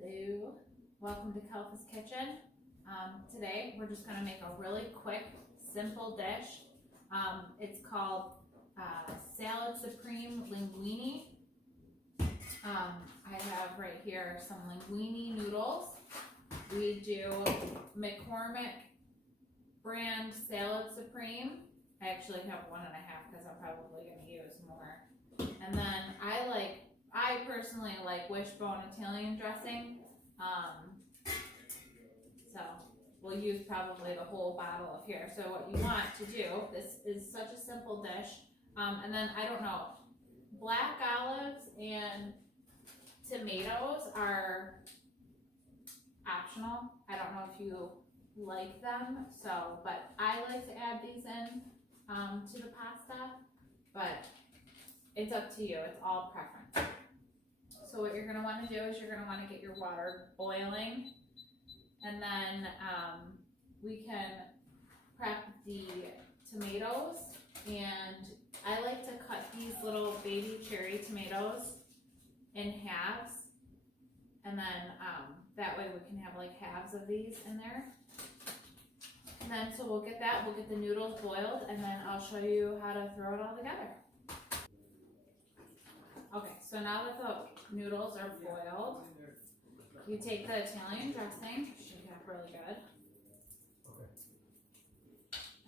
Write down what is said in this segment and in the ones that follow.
Hello, welcome to Kalfas Kitchen. Today we're just going to make a really quick, simple dish. It's called Salad Supreme Linguine. I have right here some Linguine Noodles. We do McKormick brand Salad Supreme. I actually have 1.5 because I'm probably going to use more. And then I personally like Wishbone Italian dressing. So we'll use probably the whole bottle of here. So what you want to do, this is such a simple dish. And then I don't know, black olives and tomatoes are optional. I don't know if you like them, but I like to add these in to the pasta, but it's up to you. It's all preference. So what you're going to want to do is you're going to want to get your water boiling, and then we can prep the tomatoes, and I like to cut these little baby cherry tomatoes in halves, and then that way we can have like halves of these in there. And then so we'll get the noodles boiled, and then I'll show you how to throw it all together. Okay, so now that the noodles are boiled, you take the Italian dressing, shake it up really good. Okay.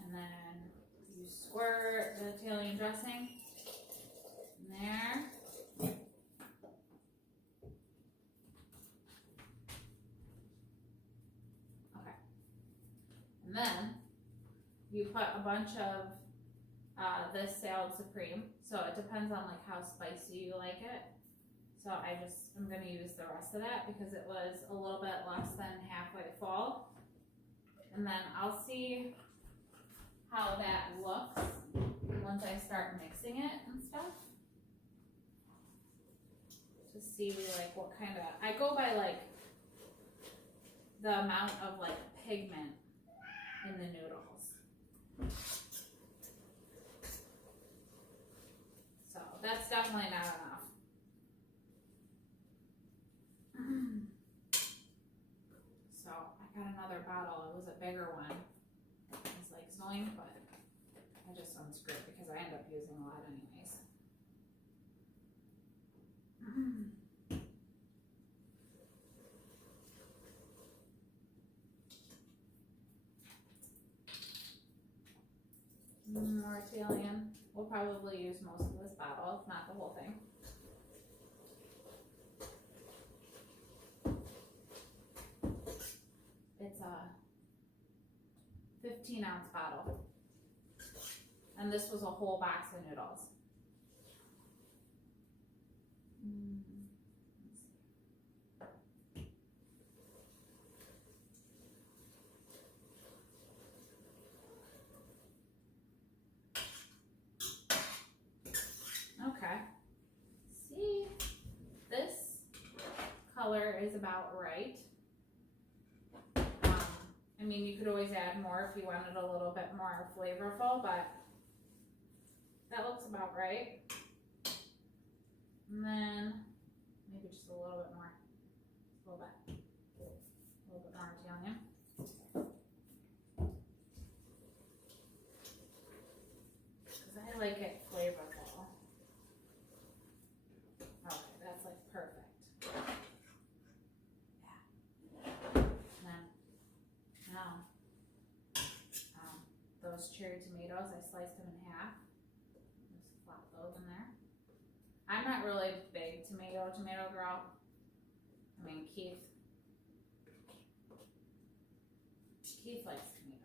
And then you squirt the Italian dressing in there. Okay. And then you put a bunch of this Salad Supreme. So it depends on like how spicy you like it. So I'm going to use the rest of that because it was a little bit less than halfway full. And then I'll see how that looks once I start mixing it and stuff. To see like what kind of, I go by like the amount of like pigment in the noodles. So that's definitely not enough. So I got another bottle. It was a bigger one. It's like zoink, but I just unscrew it because I end up using a lot anyways. More Italian. We'll probably use most of this bottle, if not the whole thing. It's a 15-ounce bottle. And this was a whole box of noodles. Okay. See, this color is about right. I mean, you could always add more if you wanted a little bit more flavorful, but that looks about right. And then maybe just a little bit more, a little bit more Italian. Because I like it flavorful. Okay, that's like perfect. Those cherry tomatoes, I sliced them in half. Just flop those in there. I'm not really a big tomato girl. I mean, Keith likes tomatoes.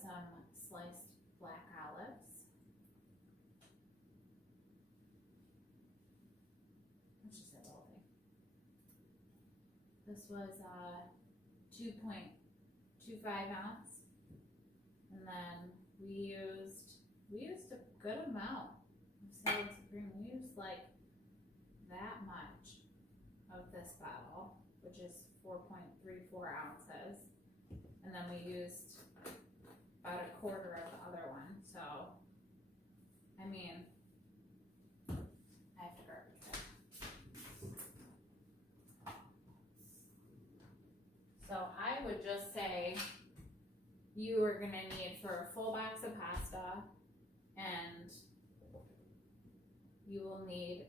Some sliced black olives. Let's just say the whole thing. This was 2.25 ounce, and then we used a good amount of salad supreme, we used like that much of this bottle, which is 4.34 ounces. And then we used about a quarter of the other one. So, I mean, I have to garbage it. So I would just say you are gonna need for a full box of pasta, and you will need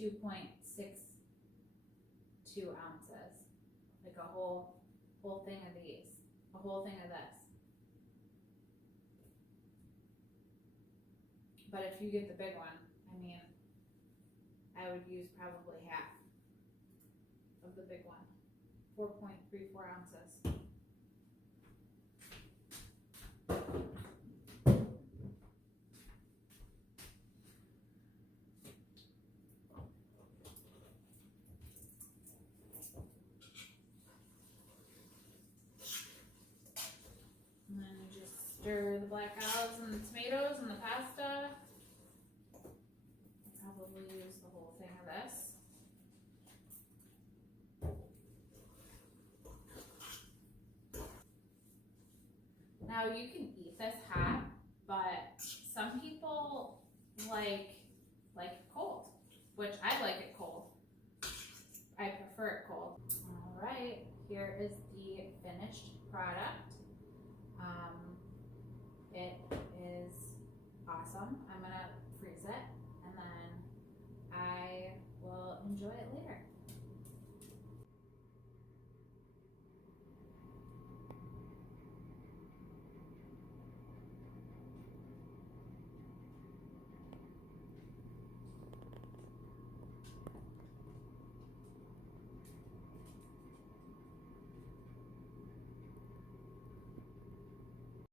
2.62 ounces, like a whole thing of these, a whole thing of this. But if you get the big one, I mean, I would use probably half of the big one, 4.34 ounces. And then you just stir the black olives and the tomatoes and the pasta. I'll probably use the whole thing of this. Now you can eat this hot, but some people like it cold, which I like it cold. I prefer it cold. All right, here is the finished product.